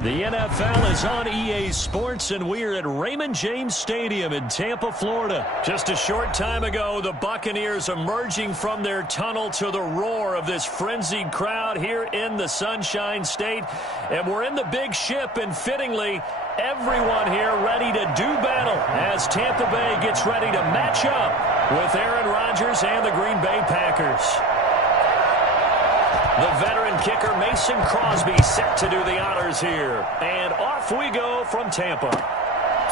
The NFL is on EA Sports, and we're at Raymond James Stadium in Tampa, Florida. Just a short time ago, the Buccaneers emerging from their tunnel to the roar of this frenzied crowd here in the Sunshine State. And we're in the big ship, and fittingly, everyone here ready to do battle as Tampa Bay gets ready to match up with Aaron Rodgers and the Green Bay Packers. The veteran kicker Mason Crosby set to do the honors here. And off we go from Tampa.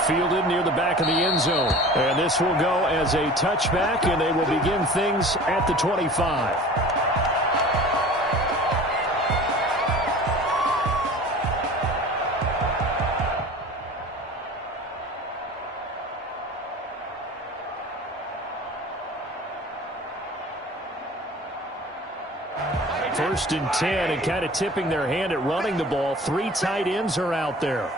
Fielded near the back of the end zone. And this will go as a touchback, and they will begin things at the 25. First and 10, and kind of tipping their hand at running the ball. 3 tight ends are out there.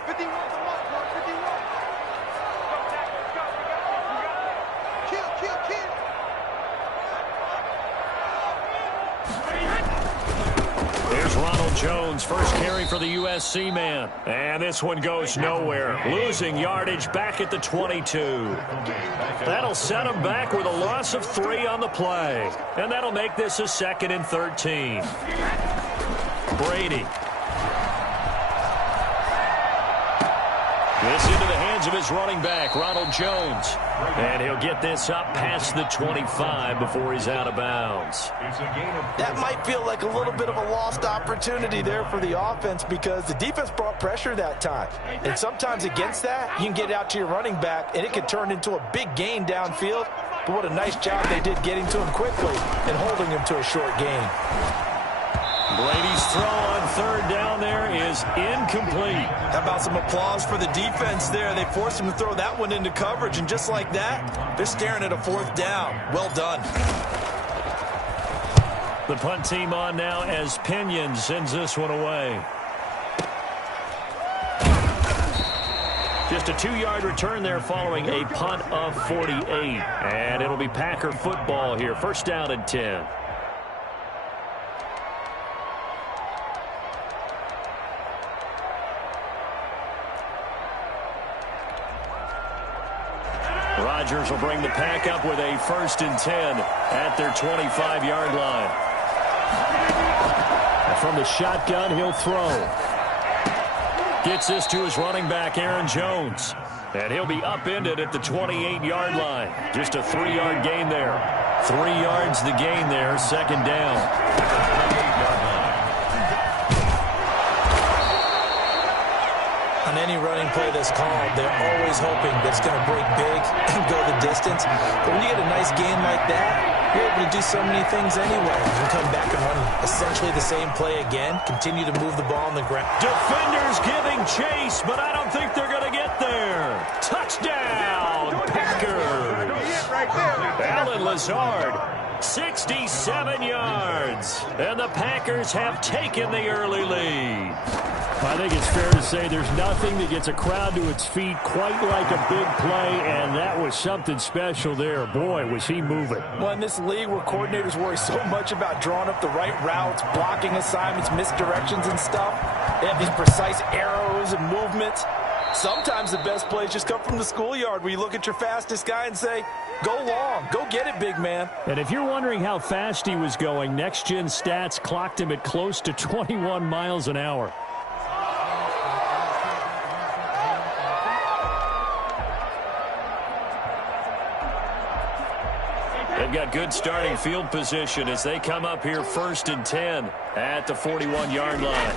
Here's Ronald Jones, first carry for the USC man. And this one goes nowhere. Losing yardage back at the 22. That'll set him back with a loss of 3 on the play. And that'll make this a 2nd and 13. Brady. This into the hands of his running back, Ronald Jones. And he'll get this up past the 25 before he's out of bounds. That might feel like a little bit of a lost opportunity there for the offense because the defense brought pressure that time. And sometimes against that, you can get out to your running back, and it could turn into a big gain downfield. But what a nice job they did getting to him quickly and holding him to a short gain. Brady's throw on 3rd down there is incomplete. How about some applause for the defense there? They forced him to throw that one into coverage, and just like that, they're staring at a 4th down. Well done. The punt team on now as Pinion sends this one away. Just a 2-yard return there following a punt of 48. And it'll be Packer football here. 1st down and 10. Rodgers will bring the Pack up with a 1st and 10 at their 25-yard line. And from the shotgun, he'll throw. Gets this to his running back, Aaron Jones. And he'll be upended at the 28-yard line. Just a 3-yard gain there. 3 yards the gain there, 2nd down. On any running play that's called, they're always hoping that it's going to break big and go the distance. But when you get a nice game like that, you're able to do so many things anyway. You can come back and run essentially the same play again, continue to move the ball on the ground. Defenders giving chase, but I don't think they're going to get there. Touchdown, Packers. Alan Lazard, 67 yards. And the Packers have taken the early lead. I think it's fair to say there's nothing that gets a crowd to its feet quite like a big play, and that was something special there. Boy, was he moving. Well, in this league where coordinators worry so much about drawing up the right routes, blocking assignments, misdirections and stuff, they have these precise arrows and movements. Sometimes the best plays just come from the schoolyard where you look at your fastest guy and say, go long, go get it, big man. And if you're wondering how fast he was going, Next Gen Stats clocked him at close to 21 miles an hour. They've got good starting field position as they come up here 1st and 10 at the 41-yard line.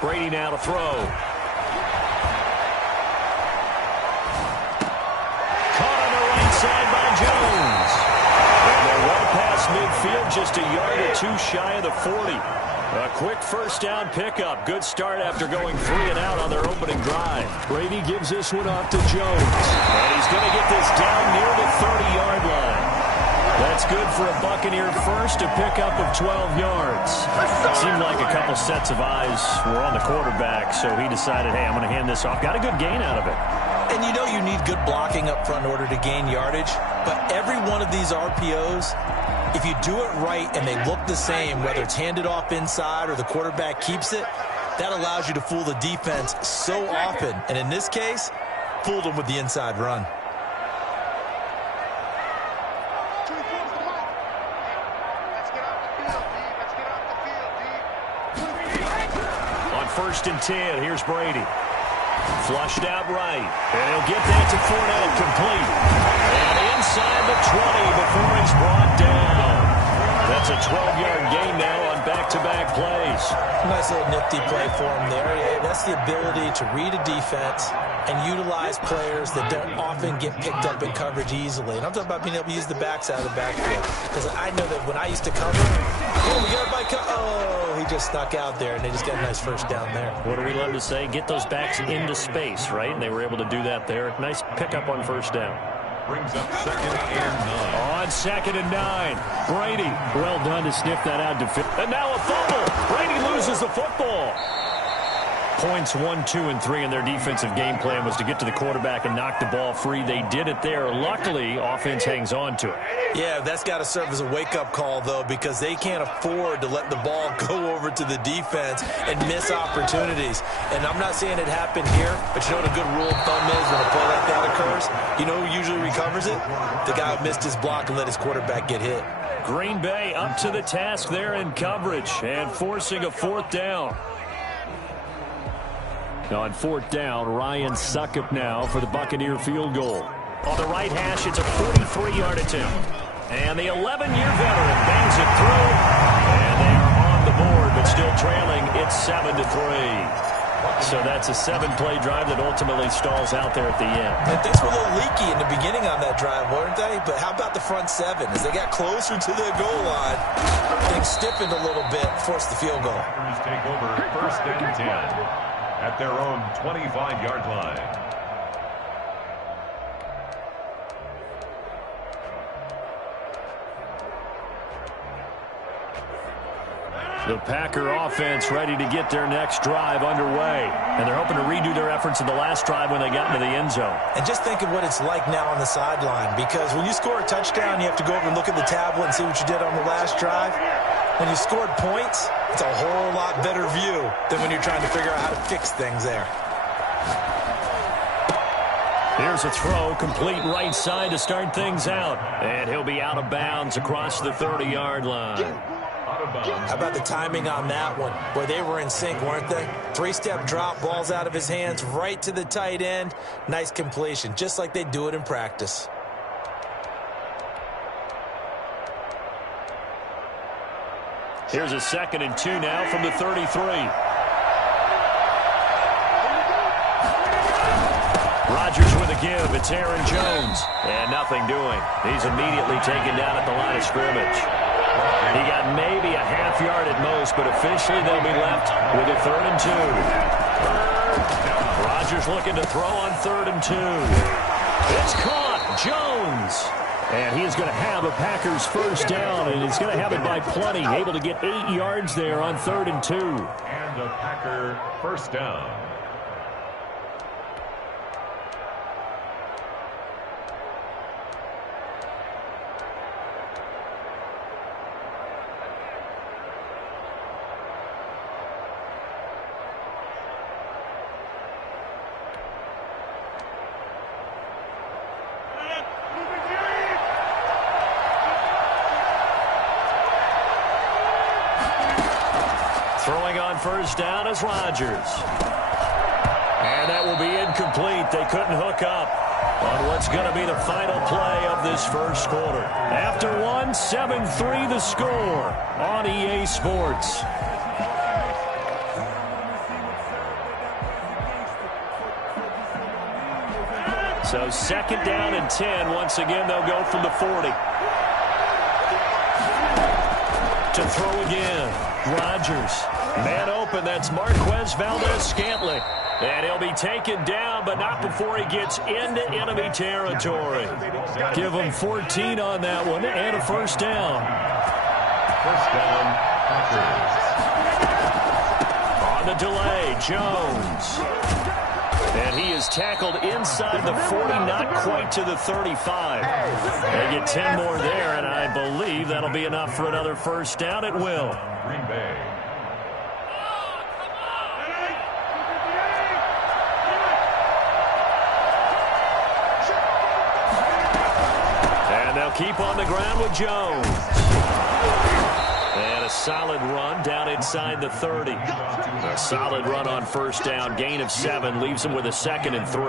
Brady now to throw. Caught on the right side by Jones. And they're well past midfield, just a yard or 2 shy of the 40. A quick 1st down pickup. Good start after going 3 and out on their opening drive. Brady gives this one up to Jones. And he's going to get this down near the 30-yard line. That's good for a Buccaneer first, a pickup of 12 yards. It seemed like a couple sets of eyes were on the quarterback, so he decided, hey, I'm going to hand this off. Got a good gain out of it. And you know you need good blocking up front in order to gain yardage, but every one of these RPOs, if you do it right and they look the same, whether it's handed off inside or the quarterback keeps it, That allows you to fool the defense so often. And in this case, fooled them with the inside run. On 1st and 10, here's Brady. Flushed out right. And he'll get that to Fournette, complete. And inside the 20 before he's brought down. That's a 12-yard gain now on back-to-back plays. Nice little nifty play for him there. Yeah, that's the ability to read a defense and utilize players that don't often get picked up in coverage easily. And I'm talking about being able to use the backside of the backfield. Because I know that when I used to cover, oh, we got a bike. Oh, he just snuck out there, and they just got a nice first down there. What do we love to say? Get those backs into space, right? And they were able to do that there. Nice pickup on 1st down. Brings up 2nd and 9. On 2nd and 9, Brady. Well done to sniff that out. And now a fumble. Brady loses the football. Points 1, 2, and 3 in their defensive game plan was to get to the quarterback and knock the ball free. They did it there. Luckily, offense hangs on to it. Yeah, that's got to serve as a wake-up call, though, because they can't afford to let the ball go over to the defense and miss opportunities. And I'm not saying it happened here, but you know what a good rule of thumb is when a play like that occurs? You know who usually recovers it? The guy who missed his block and let his quarterback get hit. Green Bay up to the task there in coverage and forcing a 4th down. On 4th down, Ryan Succop now for the Buccaneer field goal. On the right hash, it's a 43-yard attempt. And the 11-year veteran bangs it through. And they are on the board, but still trailing. It's 7-3. So that's a 7-play drive that ultimately stalls out there at the end. And things were a little leaky in the beginning on that drive, weren't they? But how about the front 7? As they got closer to the goal line, things stiffened a little bit, forced the field goal. Take over 1st and 10. At their own 25-yard line. The Packer offense ready to get their next drive underway. And they're hoping to redo their efforts in the last drive when they got into the end zone. And just think of what it's like now on the sideline. Because when you score a touchdown, you have to go over and look at the tablet and see what you did on the last drive. When you scored points, it's a whole lot better view than when you're trying to figure out how to fix things there. Here's a throw, complete right side to start things out. And he'll be out of bounds across the 30-yard line. How about the timing on that one? Boy, they were in sync, weren't they? 3-step drop, ball's out of his hands, right to the tight end. Nice completion, just like they do it in practice. Here's a 2nd and 2 now from the 33. Rodgers with a give. It's Aaron Jones. And nothing doing. He's immediately taken down at the line of scrimmage. He got maybe a half yard at most, but officially they'll be left with a 3rd and 2. Rodgers looking to throw on 3rd and 2. It's caught. Jones. And he is going to have a Packers first down, and he's going to have it by plenty. Able to get 8 yards there on 3rd and 2. And a Packer first down. Throwing on first down is Rodgers. And that will be incomplete. They couldn't hook up on what's going to be the final play of this first quarter. After one, 7-3 the score on EA Sports. So 2nd down and 10. Once again, they'll go from the 40. To throw again. Rodgers. Man open. That's Marquez Valdez-Scantling. And he'll be taken down, but not before he gets into enemy territory. Give him 14 on that one and a first down. First down, Packers. On the delay, Jones. And he is tackled inside the 40, not quite to the 35. They get 10 more there, and I believe that'll be enough for another first down. It will. Green Bay. They'll keep on the ground with Jones. And a solid run down inside the 30. A solid run on first down. Gain of 7 leaves them with a 2nd and 3.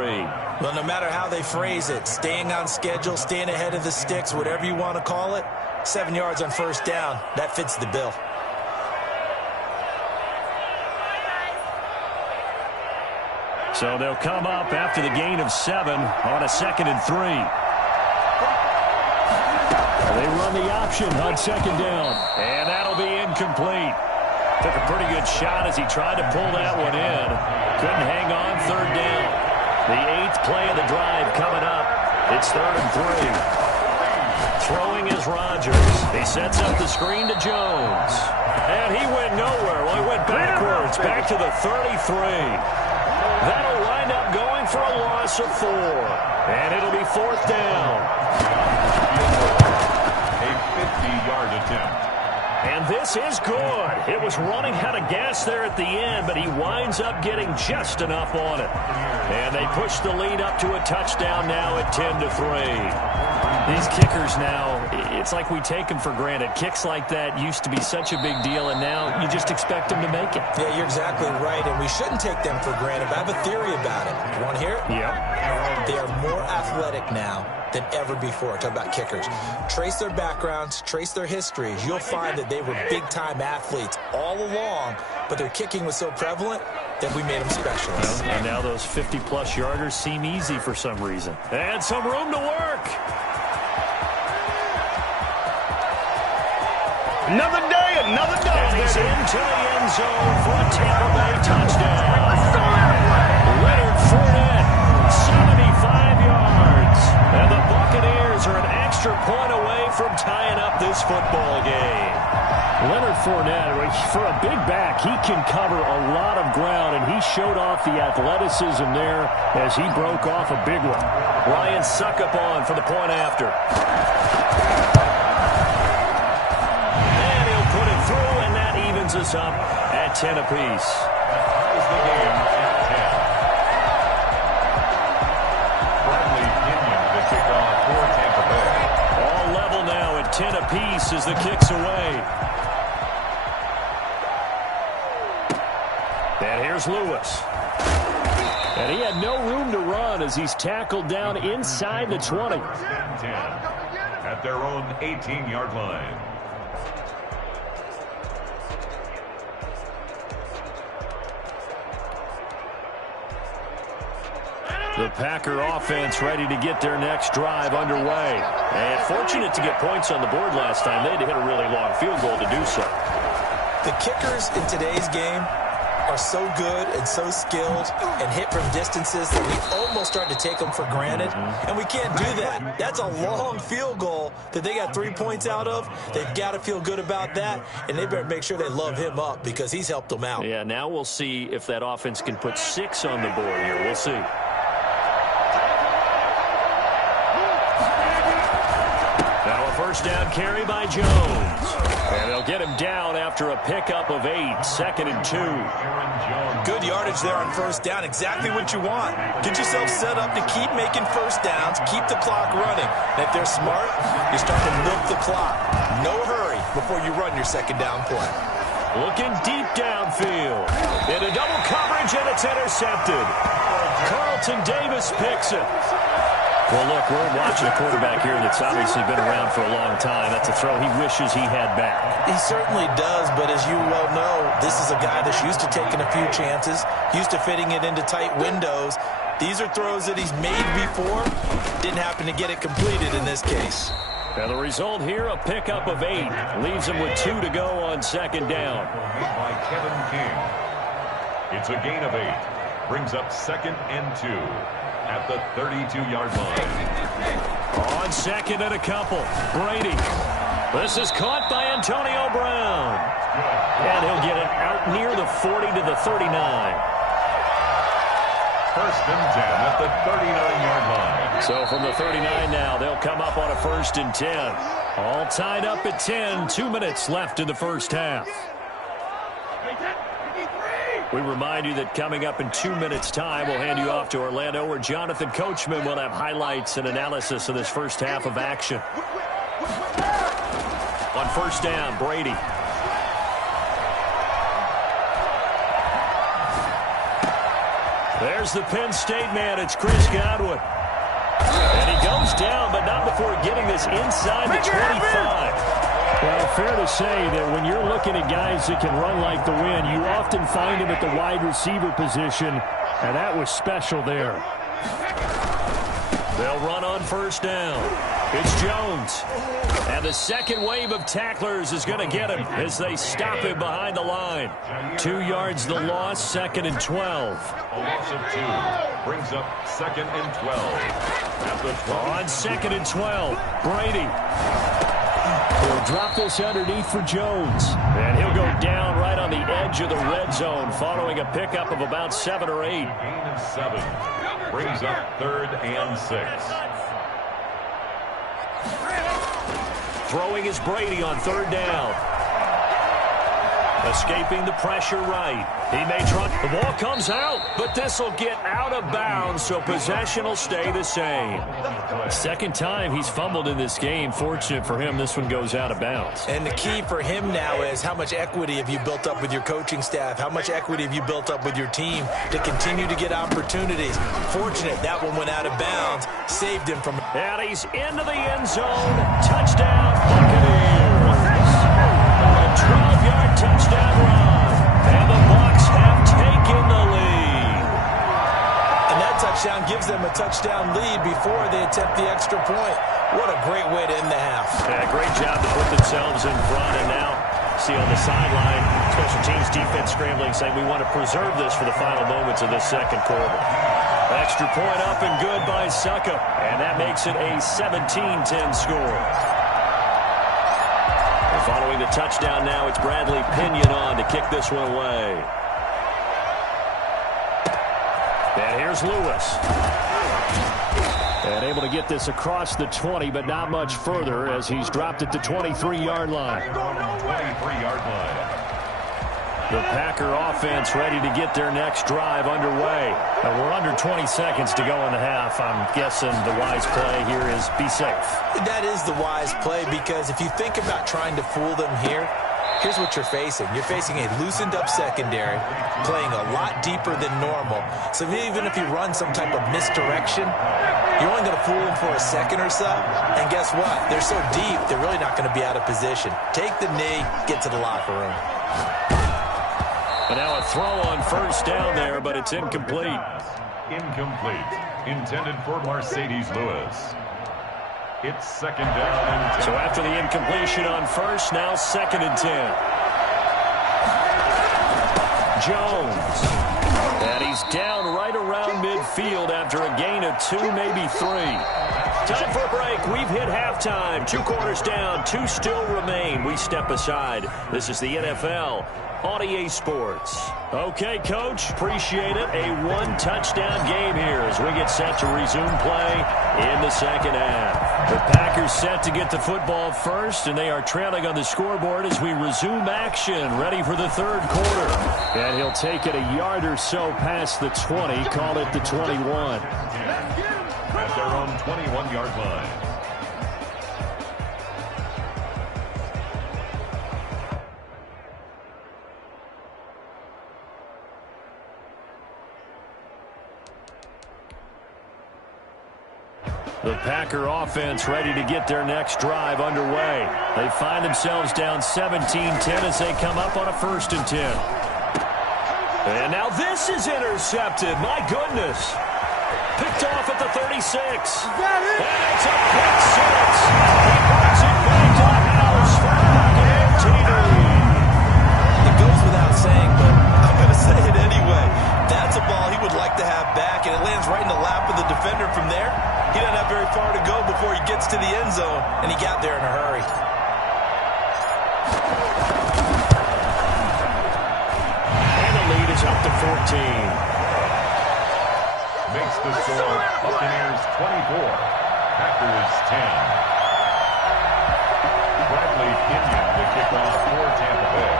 Well, no matter how they phrase it, staying on schedule, staying ahead of the sticks, whatever you want to call it, 7 yards on first down, that fits the bill. So they'll come up after the gain of 7 on a 2nd and 3. They run the option on 2nd down. And that'll be incomplete. Took a pretty good shot as he tried to pull that one in. Couldn't hang on 3rd down. The 8th play of the drive coming up. It's 3rd and 3. Throwing is Rodgers. He sets up the screen to Jones. And he went nowhere. Well, he went backwards. Back to the 33. That'll wind up going for a loss of 4. And it'll be 4th down. A 50-yard attempt. And this is good. It was running out of gas there at the end, but he winds up getting just enough on it. And they push the lead up to a touchdown now at 10-3. These kickers now, it's like we take them for granted. Kicks like that used to be such a big deal, and now you just expect them to make it. Yeah, you're exactly right, and we shouldn't take them for granted. I have a theory about it. You want to hear it? Yeah. They are more athletic now than ever before. Talk about kickers. Trace their backgrounds, trace their histories. You'll find that they were big-time athletes all along, but their kicking was so prevalent that we made them specialists. And now those 50-plus yarders seem easy for some reason. And some room to work. Another day, another dog. And he's into the end zone for a Tampa Bay touchdown. Leonard Fournette, 75 yards. And the Buccaneers are an extra point away from tying up this football game. Leonard Fournette, for a big back, he can cover a lot of ground, and he showed off the athleticism there as he broke off a big one. Ryan Suckup on for the point after. And he'll put it through, and that evens us up at 10 apiece. Ties the game at 10. Bradley Pinion to kick off for Tampa Bay. All level now at 10 apiece as the kick's away. And here's Lewis. And he had no room to run as he's tackled down inside the 20. 10 at their own 18-yard line. The Packer offense ready to get their next drive underway. And fortunate to get points on the board last time. They had to hit a really long field goal to do so. The kickers in today's game are so good and so skilled and hit from distances that we almost start to take them for granted. And we can't do that. That's a long field goal that they got 3 points out of. They've got to feel good about that, and they better make sure they love him up because he's helped them out. Yeah, now we'll see if that offense can put 6 on the board here. We'll see. Now a first down carry by Jones. And they'll get him down after a pickup of 8, 2nd and 2. Good yardage there on first down. Exactly what you want. Get yourself set up to keep making first downs, keep the clock running. And if they're smart, you start to milk the clock. No hurry before you run your second down play. Looking deep downfield. Into double coverage, and it's intercepted. Carlton Davis picks it. Well, look, we're watching a quarterback here that's obviously been around for a long time. That's a throw he wishes he had back. He certainly does, but as you well know, this is a guy that's used to taking a few chances, used to fitting it into tight windows. These are throws that he's made before. Didn't happen to get it completed in this case. Now the result here, a pickup of 8. Leaves him with 2 to go on second down. By Kevin King. It's a gain of 8. Brings up 2nd and 2. At the 32-yard line. On second and a couple. Brady. This is caught by Antonio Brown. And he'll get it out near the 40 to the 39. 1st and 10 at the 39-yard line. So from the 39 now, they'll come up on a 1st and 10. All tied up at 10. 2 minutes left in the first half. We remind you that coming up in 2 minutes' time, we'll hand you off to Orlando, where Jonathan Coachman will have highlights and analysis of this first half of action. On first down, Brady. There's the Penn State man. It's Chris Godwin. And he goes down, but not before getting this inside the 25. Well, fair to say that when you're looking at guys that can run like the wind, you often find him at the wide receiver position, and that was special there. They'll run on first down. It's Jones. And the second wave of tacklers is going to get him as they stop him behind the line. 2 yards the loss, 2nd and 12. A loss of 2 brings up 2nd and 12. At the 20. On 2nd and 12, Brady. He'll drop this underneath for Jones. And he'll go down right on the edge of the red zone following a pickup of about 7 or 8. Gain of 7 brings up 3rd and 6. Throwing is Brady on 3rd down. Escaping the pressure right. He may try. The ball comes out, but this will get out of bounds, so possession will stay the same. Second time he's fumbled in this game. Fortunate for him, this one goes out of bounds. And the key for him now is how much equity have you built up with your coaching staff? How much equity have you built up with your team to continue to get opportunities? Fortunate that one went out of bounds, saved him from. And he's into the end zone. Touchdown, Buccaneers. A 12-yard touchdown run. And the Bucs have taken the lead. And that touchdown gives them a touchdown lead before they attempt the extra point. What a great way to end the half. Yeah, great job to put themselves in front. And now, see on the sideline, special teams defense scrambling, saying we want to preserve this for the final moments of this second quarter. Extra point up and good by Suckup. And that makes it a 17-10 score. And following the touchdown now, it's Bradley Pinion on to kick this one away. And here's Lewis. And able to get this across the 20, but not much further as he's dropped at the 23-yard line. 23-yard line. The Packer offense ready to get their next drive underway. And we're under 20 seconds to go in the half. I'm guessing the wise play here is be safe. That is the wise play, because if you think about trying to fool them here, here's what you're facing. You're facing a loosened up secondary, playing a lot deeper than normal. So even if you run some type of misdirection, you're only going to fool them for a second or so. And guess what? They're so deep, they're really not going to be out of position. Take the knee, get to the locker room. And now a throw on first down there, but it's incomplete. Incomplete. Intended for Mercedes Lewis. It's 2nd down and 10. So after the incompletion on first, now 2nd and 10. Jones. And he's down right around midfield after a gain of 2, maybe 3. Time for a break. We've hit halftime. 2 quarters down, 2 still remain. We step aside. This is the NFL on EA Sports. Okay, Coach, appreciate it. A 1-touchdown game here as we get set to resume play in the second half. The Packers set to get the football first, and they are trailing on the scoreboard as we resume action, ready for the third quarter. And he'll take it a yard or so past the 20, call it the 21. At their own 21-yard line. The Packer offense ready to get their next drive underway. They find themselves down 17-10 as they come up on a 1st and 10. And now this is intercepted. My goodness. Picked off at the 36. And it's a pick 6. He brings it back to the house for a Buccaneer TD. It goes without saying, but I'm going to say it anyway. That's a ball he would like to have back, and it lands right in the lap of the defender from there. He doesn't have very far to go before he gets to the end zone, and he got there in a hurry. And the lead is up to 14. Makes the score Buccaneers 24, Packers 10. Bradley Pinion to kick off for Tampa Bay.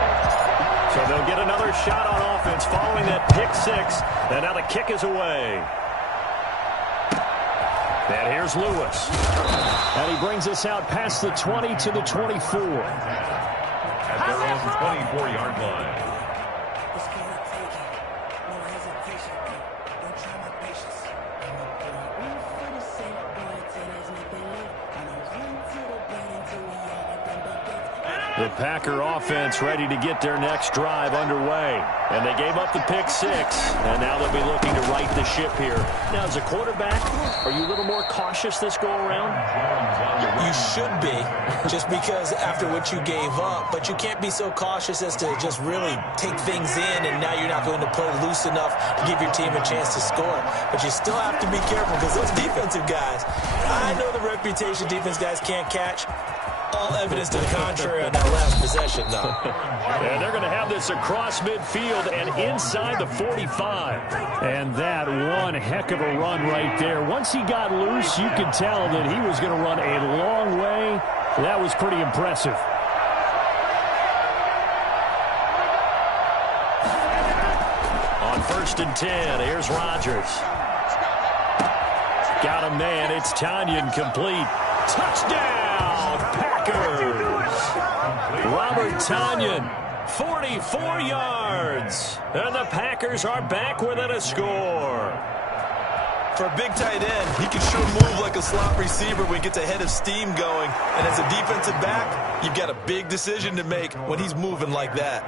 So they'll get another shot on offense following that pick 6. And now the kick is away. And here's Lewis. And he brings us out past the 20 to the 24. At their own 24-yard line. The Packer offense ready to get their next drive underway. And they gave up the pick six, and now they'll be looking to right the ship here. Now, as a quarterback, are you a little more cautious this go-around? You should be, just because after what you gave up. But you can't be so cautious as to just really take things in, and now you're not going to play loose enough to give your team a chance to score. But you still have to be careful because those defensive guys, I know the reputation defense guys can't catch. All evidence to the contrary on that last possession, though. And they're going to have this across midfield and inside the 45. And that one heck of a run right there. Once he got loose, you could tell that he was going to run a long way. That was pretty impressive. On 1st and 10, here's Rodgers. Got a man. It's Tanyan complete. Touchdown, Packers! Robert Tanyan, 44 yards. And the Packers are back within a score. For a big tight end, he can sure move like a slot receiver when he gets a head of steam going. And as a defensive back, you've got a big decision to make when he's moving like that.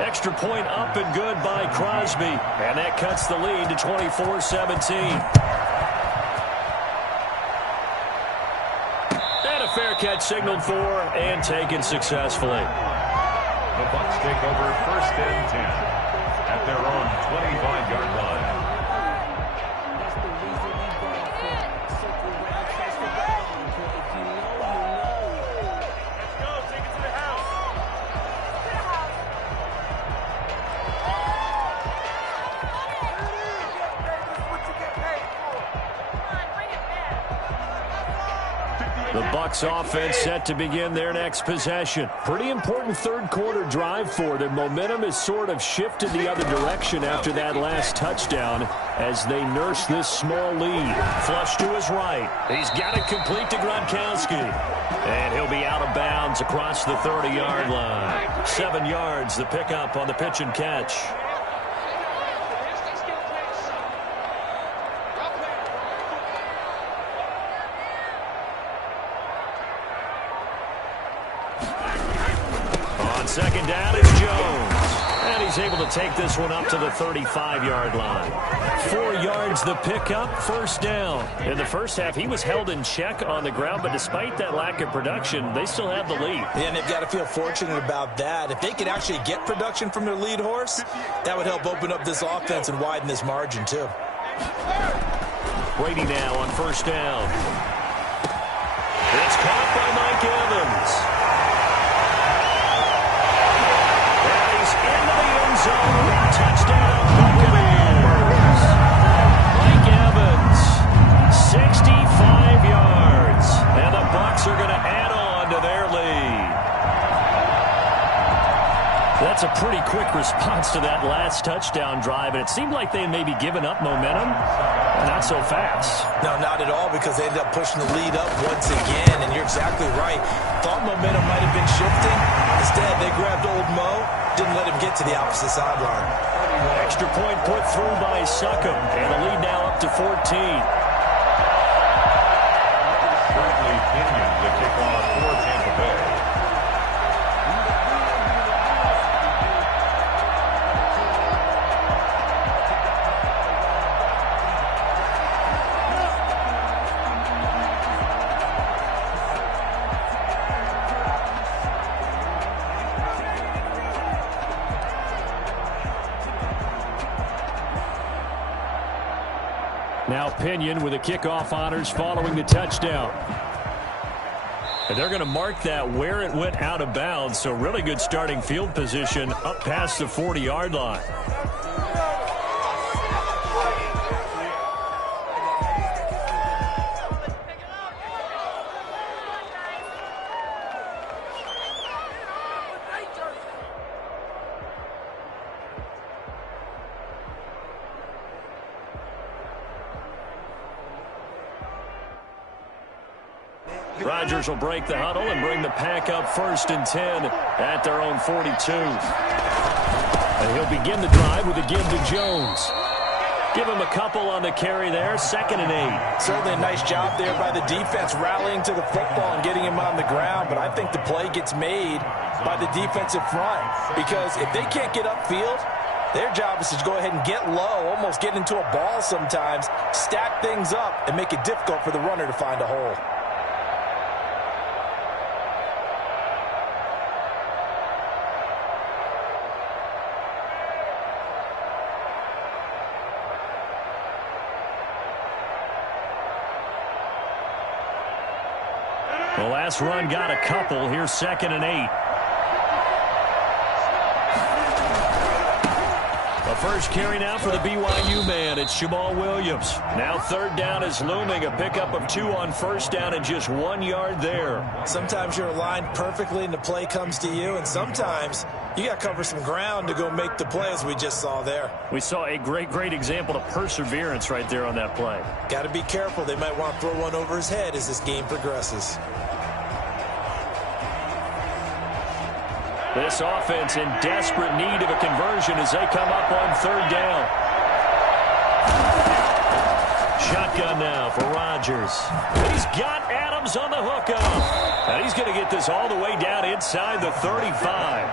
Extra point up and good by Crosby. And that cuts the lead to 24-17. Fair catch signaled for and taken successfully. The Bucs take over 1st and 10 at their own 25-yard line. The Bucs offense set to begin their next possession. Pretty important third quarter drive for them. Momentum has sort of shifted the other direction after that last touchdown as they nurse this small lead. Flush to his right. He's got it complete to Gronkowski. And he'll be out of bounds across the 30-yard line. 7 yards, the pickup on the pitch and catch. Second down, it's Jones. And he's able to take this one up to the 35-yard line. 4 yards the pickup, 1st down. In the first half, he was held in check on the ground, but despite that lack of production, they still have the lead. And they've got to feel fortunate about that. If they could actually get production from their lead horse, that would help open up this offense and widen this margin, too. Brady now on 1st down. It's caught by Mike Evans. Touchdown, Buccaneers. Mike Evans, 65 yards. And the Bucs are going to add on to their lead. That's a pretty quick response to that last touchdown drive, and it seemed like they may be giving up momentum. Not so fast. No, not at all, because they ended up pushing the lead up once again, and you're exactly right. Thought momentum might have been shifting. Instead, they grabbed old Mo, didn't let him get to the opposite sideline. Extra point put through by Succop, and the lead now up to 14. Bradley Pinion, the kickoff for Tampa Bay. Now Pinion with the kickoff honors following the touchdown. And they're going to mark that where it went out of bounds, so really good starting field position up past the 40-yard line. Rodgers will break the huddle and bring the pack up 1st and 10 at their own 42. And he'll begin the drive with a give to Jones. Give him a couple on the carry there, 2nd and 8. Certainly a nice job there by the defense rallying to the football and getting him on the ground, but I think the play gets made by the defensive front because if they can't get upfield, their job is to go ahead and get low, almost get into a ball sometimes, stack things up, and make it difficult for the runner to find a hole. The last run got a couple. Here's 2nd and 8. The first carry now for the BYU man. It's Jamal Williams. Now 3rd down is looming. A pickup of 2 on 1st down and just 1 yard there. Sometimes you're aligned perfectly and the play comes to you, and sometimes you got to cover some ground to go make the play as we just saw there. We saw a great example of perseverance right there on that play. Got to be careful. They might want to throw one over his head as this game progresses. This offense in desperate need of a conversion as they come up on 3rd down. Shotgun now for Rodgers. He's got Adams on the hookup. And he's going to get this all the way down inside the 35.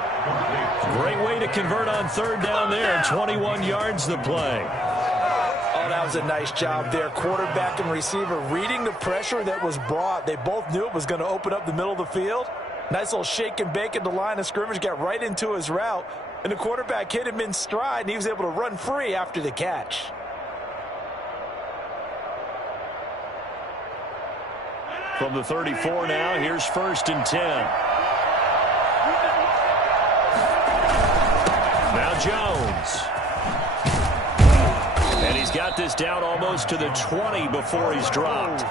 Great way to convert on 3rd down there. 21 yards the play. Oh, that was a nice job there. Quarterback and receiver reading the pressure that was brought. They both knew it was going to open up the middle of the field. Nice little shake and bake at the line of scrimmage, got right into his route, and the quarterback hit him in stride, and he was able to run free after the catch. From the 34 now, here's 1st and 10. Now Jones. And he's got this down almost to the 20 before he's dropped.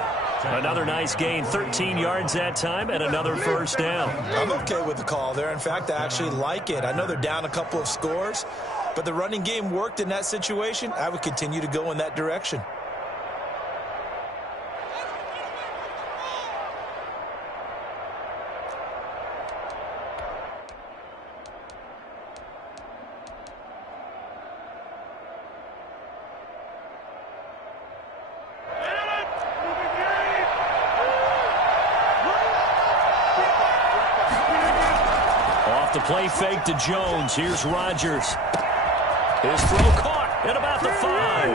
Another nice gain, 13 yards that time, and another 1st down. I'm okay with the call there. In fact, I actually like it. I know they're down a couple of scores, but the running game worked in that situation. I would continue to go in that direction. The play fake to Jones. Here's Rodgers. His throw caught at about the 5.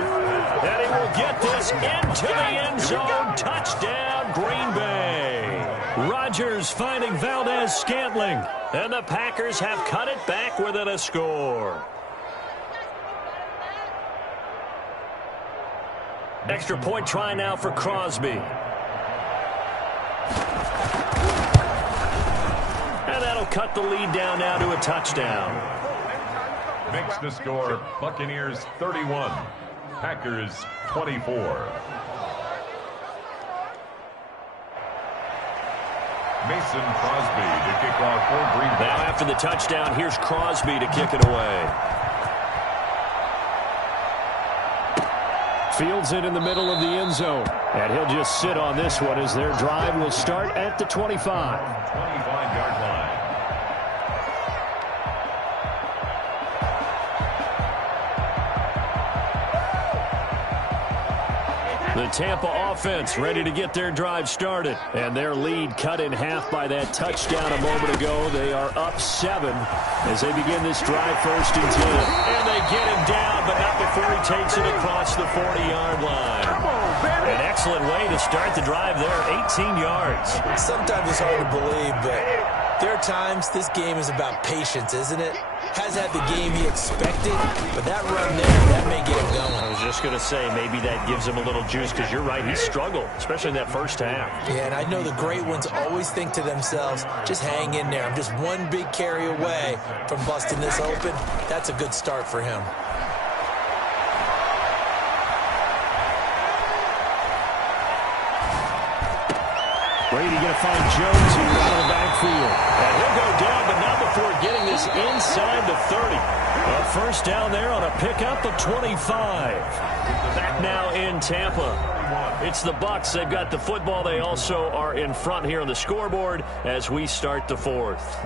And he will get this into the end zone. Touchdown, Green Bay. Rodgers finding Valdez-Scantling. And the Packers have cut it back within a score. Extra point try now for Crosby. Cut the lead down now to a touchdown. Makes the score Buccaneers 31, Packers 24. Mason Crosby to kick off for Green Bay. Now after the touchdown, here's Crosby to kick it away. Fields it in the middle of the end zone. And he'll just sit on this one as their drive will start at the 25. 25-yard line. The Tampa offense ready to get their drive started. And their lead cut in half by that touchdown a moment ago. They are up 7 as they begin this drive 1st and 10. And they get him down, but not before he takes it across the 40-yard line. An excellent way to start the drive there, 18 yards. Sometimes it's hard to believe, but there are times this game is about patience, isn't it? Has had the game he expected, but that run there, that may get him going. I was just going to say, maybe that gives him a little juice, because you're right, he struggled, especially in that first half. Yeah, and I know the great ones always think to themselves, just hang in there. I'm just one big carry away from busting this open. That's a good start for him. Brady going to find Jones here out of the backfield. And he'll go down, but not before getting this inside the 30. A 1st down there on a pickup of 25. Back now in Tampa. It's the Bucs. They've got the football. They also are in front here on the scoreboard as we start the fourth.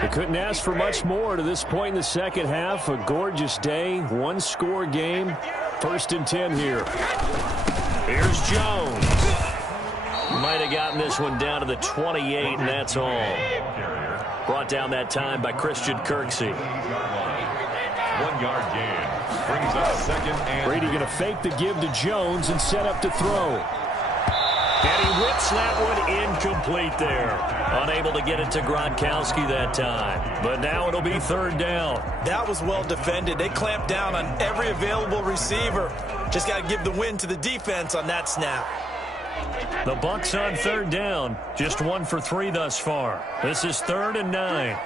They couldn't ask for much more to this point in the second half. A gorgeous day, one-score game. 1st and 10 here. Here's Jones. Might have gotten this one down to the 28, and that's all. Brought down that time by Christian Kirksey. 1 yard gain. Brings up 2nd and... Brady going to fake the give to Jones and set up to throw. And he whips that one incomplete there. Unable to get it to Gronkowski that time. But now it'll be 3rd down. That was well defended. They clamped down on every available receiver. Just got to give the win to the defense on that snap. The Bucs on 3rd down. Just 1 for 3 thus far. This is 3rd and 9.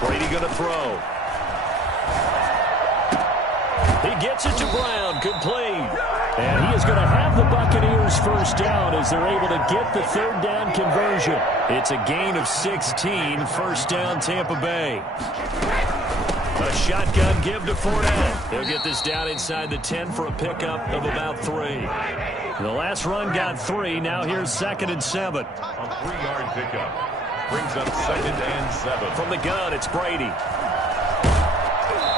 Brady going to throw. He gets it to Brown. Complete. And he is going to have the Buccaneers 1st down as they're able to get the 3rd down conversion. It's a gain of 16. 1st down, Tampa Bay. A shotgun give to Fournette. They'll get this down inside the 10 for a pickup of about 3. The last run got 3. Now here's 2nd and 7. A 3-yard pickup. Brings up 2nd and 7. From the gun, it's Brady.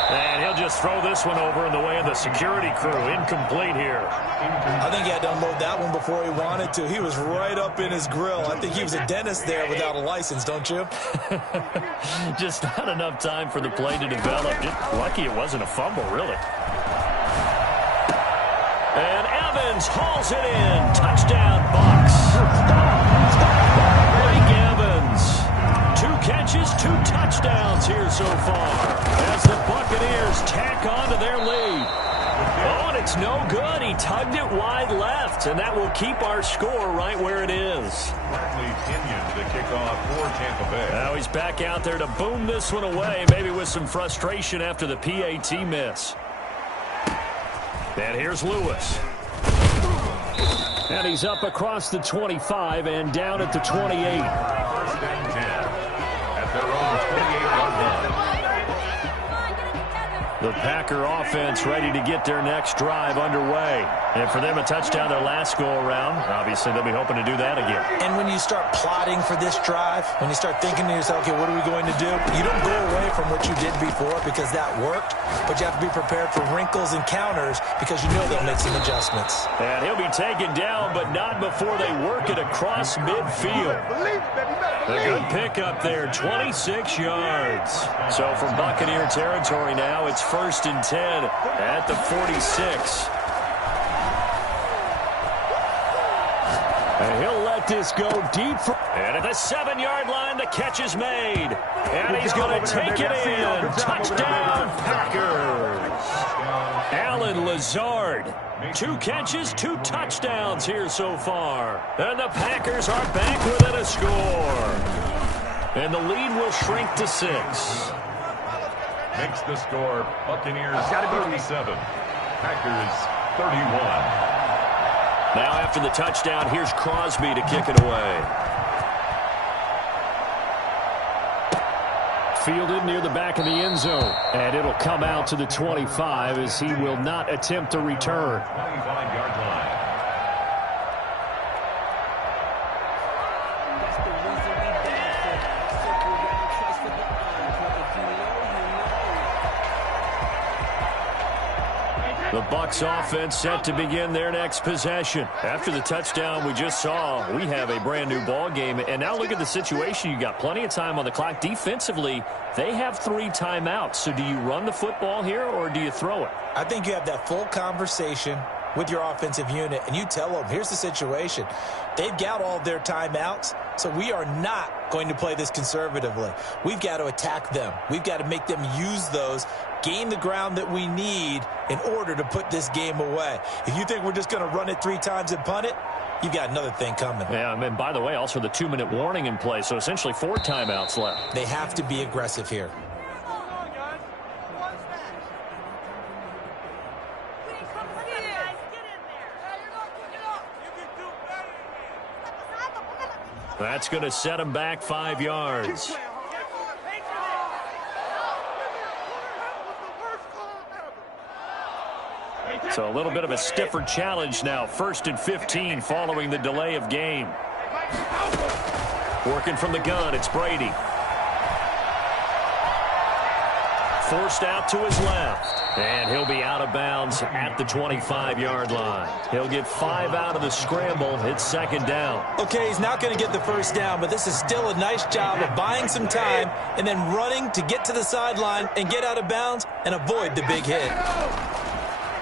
And he'll just throw this one over in the way of the security crew. Incomplete here. I think he had to unload that one before he wanted to. He was right up in his grill. I think he was a dentist there without a license, don't you? Just not enough time for the play to develop. Just lucky it wasn't a fumble, really. And Evans hauls it in. Touchdown, Bucs. Blake Evans. 2 catches, 2 touchdowns here so far as the Buccaneers tack on to their lead. Oh, and it's no good. He tugged it wide left, and that will keep our score right where it is. Kenyon to kick off for Tampa Bay. Now he's back out there to boom this one away, maybe with some frustration after the PAT miss. And here's Lewis. And he's up across the 25 and down at the 28. 1st and 10 at their own 28-yard line. The Packer offense ready to get their next drive underway. And for them, a touchdown their last go-around. Obviously, they'll be hoping to do that again. And when you start plotting for this drive, when you start thinking to yourself, okay, what are we going to do? You don't go away from what you did before because that worked, but you have to be prepared for wrinkles and counters because you know they'll make some adjustments. And he'll be taken down, but not before they work it across midfield. A good pickup there, 26 yards. So from Buccaneer territory now, it's 1st and 10 at the 46. And he'll let this go deep. And at the 7-yard line, the catch is made. And he's going to take it in. Touchdown, Packers. Allen Lazard. 2 catches, 2 touchdowns here so far. And the Packers are back within a score. And the lead will shrink to 6. Makes the score Buccaneers 37. Packers 31. Now after the touchdown, here's Crosby to kick it away. Fielded near the back of the end zone. And it'll come out to the 25 as he will not attempt to return. 25-yard line. The Bucs offense set to begin their next possession. After the touchdown we just saw, we have a brand new ball game. And now look at the situation. You got plenty of time on the clock. Defensively, they have 3 timeouts. So do you run the football here or do you throw it? I think you have that full conversation with your offensive unit, and you tell them, here's the situation. They've got all their timeouts, so we are not going to play this conservatively. We've got to attack them. We've got to make them use those, gain the ground that we need in order to put this game away. If you think we're just going to run it 3 times and punt it, you've got another thing coming. Yeah, and by the way, also the 2-minute warning in play, so essentially 4 timeouts left. They have to be aggressive here. That's going to set him back 5 yards. So a little bit of a stiffer challenge now. 1st and 15 following the delay of game. Working from the gun, it's Brady. Forced out to his left. And he'll be out of bounds at the 25-yard line. He'll get 5 out of the scramble. It's 2nd down. Okay, he's not going to get the 1st down, but this is still a nice job of buying some time and then running to get to the sideline and get out of bounds and avoid the big hit.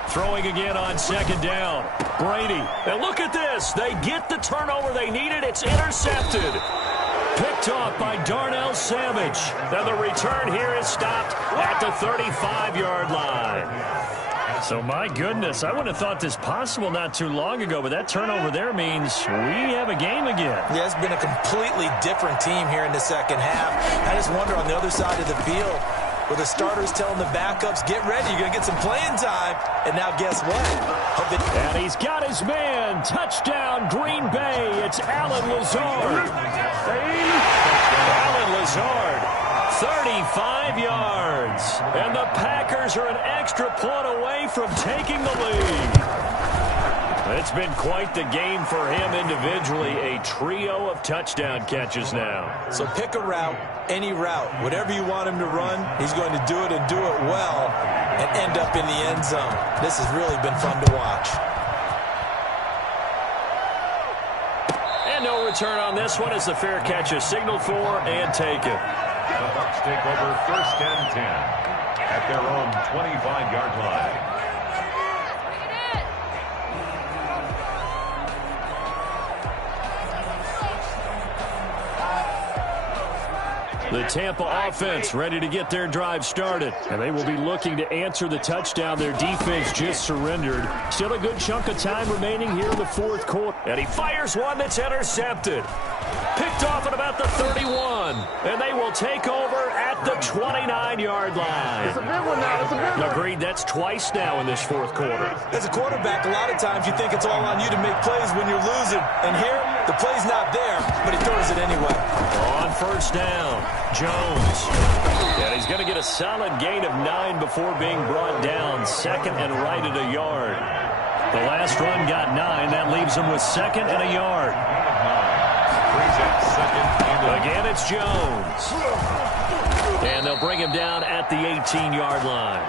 Throwing again on 2nd down. Brady. And look at this. They get the turnover they needed. It's intercepted. Picked off by Darnell Savage. And the return here is stopped at the 35-yard line. So, my goodness, I wouldn't have thought this possible not too long ago, but that turnover there means we have a game again. Yeah, it's been a completely different team here in the 2nd half. I just wonder on the other side of the field, where the starters telling the backups, get ready, you're going to get some playing time. And now guess what? And he's got his man. Touchdown, Green Bay. It's Allen Lazard. Allen Lazard, 35 yards. And the Packers are an extra point away from taking the lead. It's been quite the game for him individually. A trio of touchdown catches now. So pick a route, any route. Whatever you want him to run, he's going to do it and do it well and end up in the end zone. This has really been fun to watch. And no return on this one as the fair catch is signaled for and taken. The Bucs take over 1st and 10 at their own 25-yard line. The Tampa offense ready to get their drive started. And they will be looking to answer the touchdown their defense just surrendered. Still a good chunk of time remaining here in the 4th quarter. And he fires one that's intercepted. Picked off at about the 31. And they will take over at the 29-yard line. It's a big one now. It's a big one. Agreed, that's twice now in this 4th quarter. As a quarterback, a lot of times you think it's all on you to make plays when you're losing. And here, the play's not there, but he throws it anyway. On 1st down, Jones. And he's going to get a solid gain of 9 before being brought down. 2nd and right at a yard. The last run got 9. That leaves him with 2nd and a yard. Again, it's Jones. And they'll bring him down at the 18-yard line.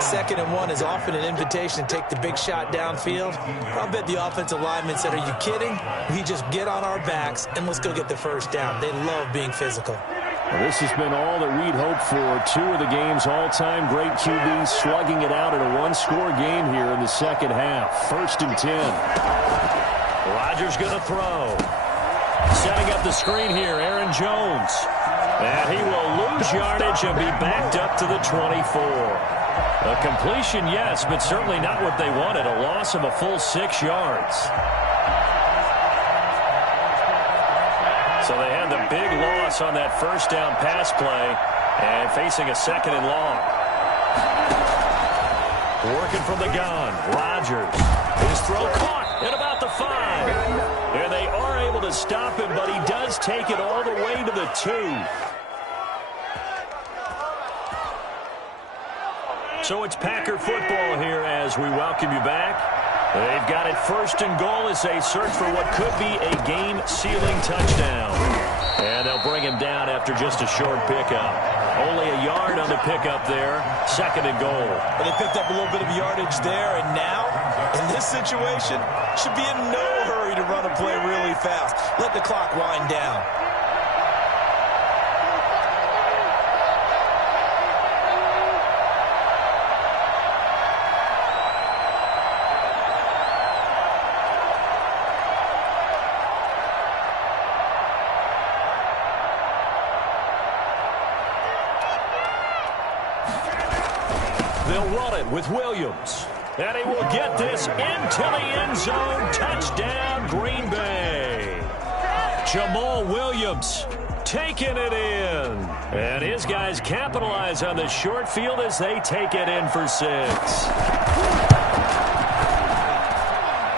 2nd and 1 is often an invitation to take the big shot downfield. I'll bet the offensive linemen said, are you kidding? We just get on our backs and let's go get the 1st down. They love being physical. Well, this has been all that we'd hoped for. 2 of the game's all-time great QBs slugging it out in a one-score game here in the 2nd half. 1st and 10. Rodgers going to throw. Setting up the screen here, Aaron Jones. And he will lose yardage and be backed up to the 24. A completion, yes, but certainly not what they wanted. A loss of a full 6 yards. So they had the big loss on that 1st down pass play and facing a 2nd and long. Working from the gun, Rodgers. His throw caught at about the 5. And they are able to stop him, but he does take it all the way to the 2. So it's Packer football here as we welcome you back. They've got it 1st and goal as they search for what could be a game-sealing touchdown. And they'll bring him down after just a short pickup. Only a yard on the pickup there. 2nd and goal. But they picked up a little bit of yardage there, and now, in this situation, should be in no hurry to run a play really fast. Let the clock wind down. They'll run it with Williams. And he will get this into the end zone. Touchdown, Green Bay. Jamal Williams taking it in. And his guys capitalize on the short field as they take it in for 6.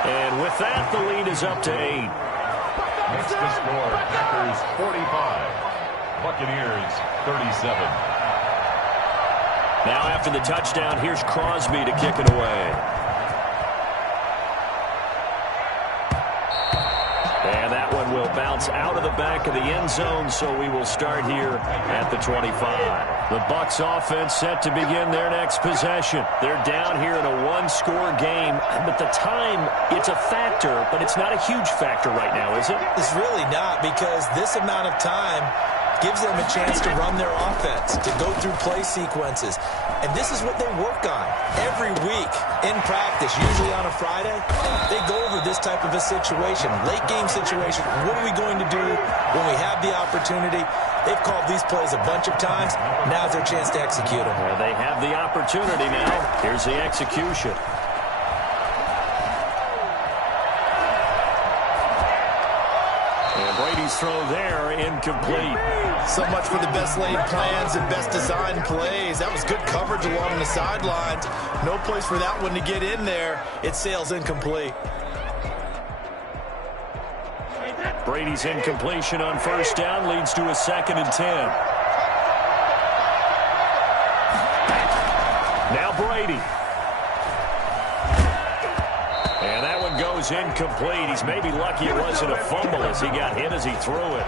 And with that, the lead is up to 8. Makes the score Packers 45, Buccaneers 37. Now after the touchdown, here's Crosby to kick it away. And that one will bounce out of the back of the end zone, so we will start here at the 25. The Bucs offense set to begin their next possession. They're down here in a one-score game, but the time, it's a factor, but it's not a huge factor right now, is it? It's really not, because this amount of time gives them a chance to run their offense, to go through play sequences. And this is what they work on every week in practice, usually on a Friday. They go over this type of a situation, late game situation. What are we going to do when we have the opportunity? They've called these plays a bunch of times. Now's their chance to execute them. Well, they have the opportunity now. Here's the execution. Brady's throw there, incomplete. So much for the best laid plans and best designed plays. That was good coverage along the sidelines. No place for that one to get in there. It sails incomplete. Brady's incompletion on first down leads to a 2nd and 10. Now Brady. And that one goes incomplete. He's maybe lucky it wasn't a fumble as he got hit as he threw it.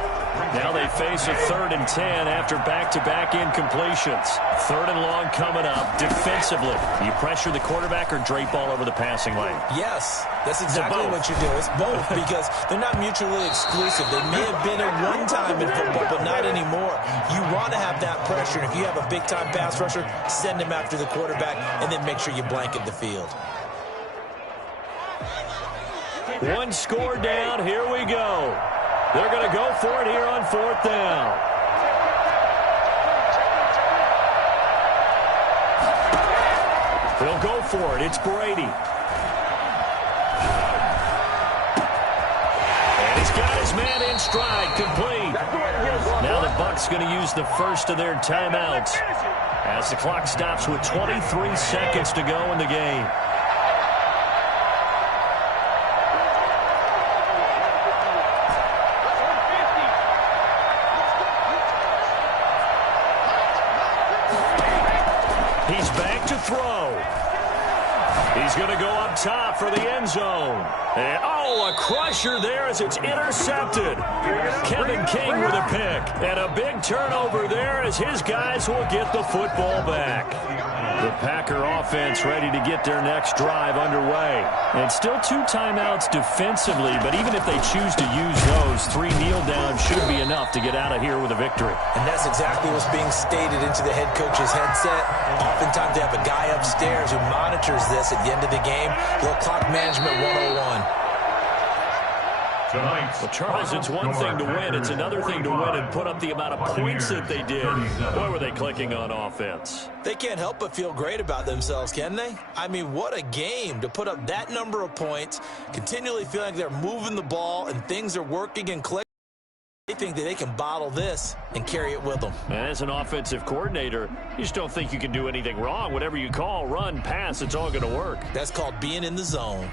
Now they face a 3rd and 10 after back-to-back incompletions. 3rd and long coming up. Defensively, you pressure the quarterback or drape all over the passing lane? Yes, that's exactly what you do. It's both because they're not mutually exclusive. They may have been at one time in football, but not anymore. You want to have that pressure. And if you have a big-time pass rusher, send him after the quarterback and then make sure you blanket the field. One score down. Here we go. They're going to go for it here on 4th down. They'll go for it. It's Brady. And he's got his man in stride, complete. Now the Bucs going to use the first of their timeouts as the clock stops with 23 seconds to go in the game. He's back to throw. He's going to go up top for the end zone. And, oh, a crusher there as it's intercepted. Kevin King with a pick. And a big turnover there as his guys will get the football back. The Packer offense ready to get their next drive underway. And still 2 timeouts defensively, but even if they choose to use those, 3 kneel downs should be enough to get out of here with a victory. And that's exactly what's being stated into the head coach's headset. Oftentimes they have a guy upstairs who monitors this at the end of the game. Little clock management 101. Well, Charles, it's one thing to win. It's another thing to win and put up the amount of points that they did. Boy, were they clicking on offense. They can't help but feel great about themselves, can they? I mean, what a game to put up that number of points, continually feeling like they're moving the ball and things are working and clicking. They think that they can bottle this and carry it with them. And as an offensive coordinator, you just don't think you can do anything wrong. Whatever you call, run, pass, it's all going to work. That's called being in the zone.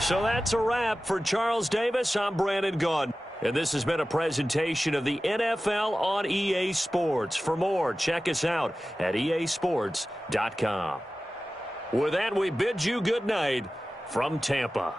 So that's a wrap for Charles Davis. I'm Brandon Gaudin. And this has been a presentation of the NFL on EA Sports. For more, check us out at easports.com. With that, we bid you good night from Tampa.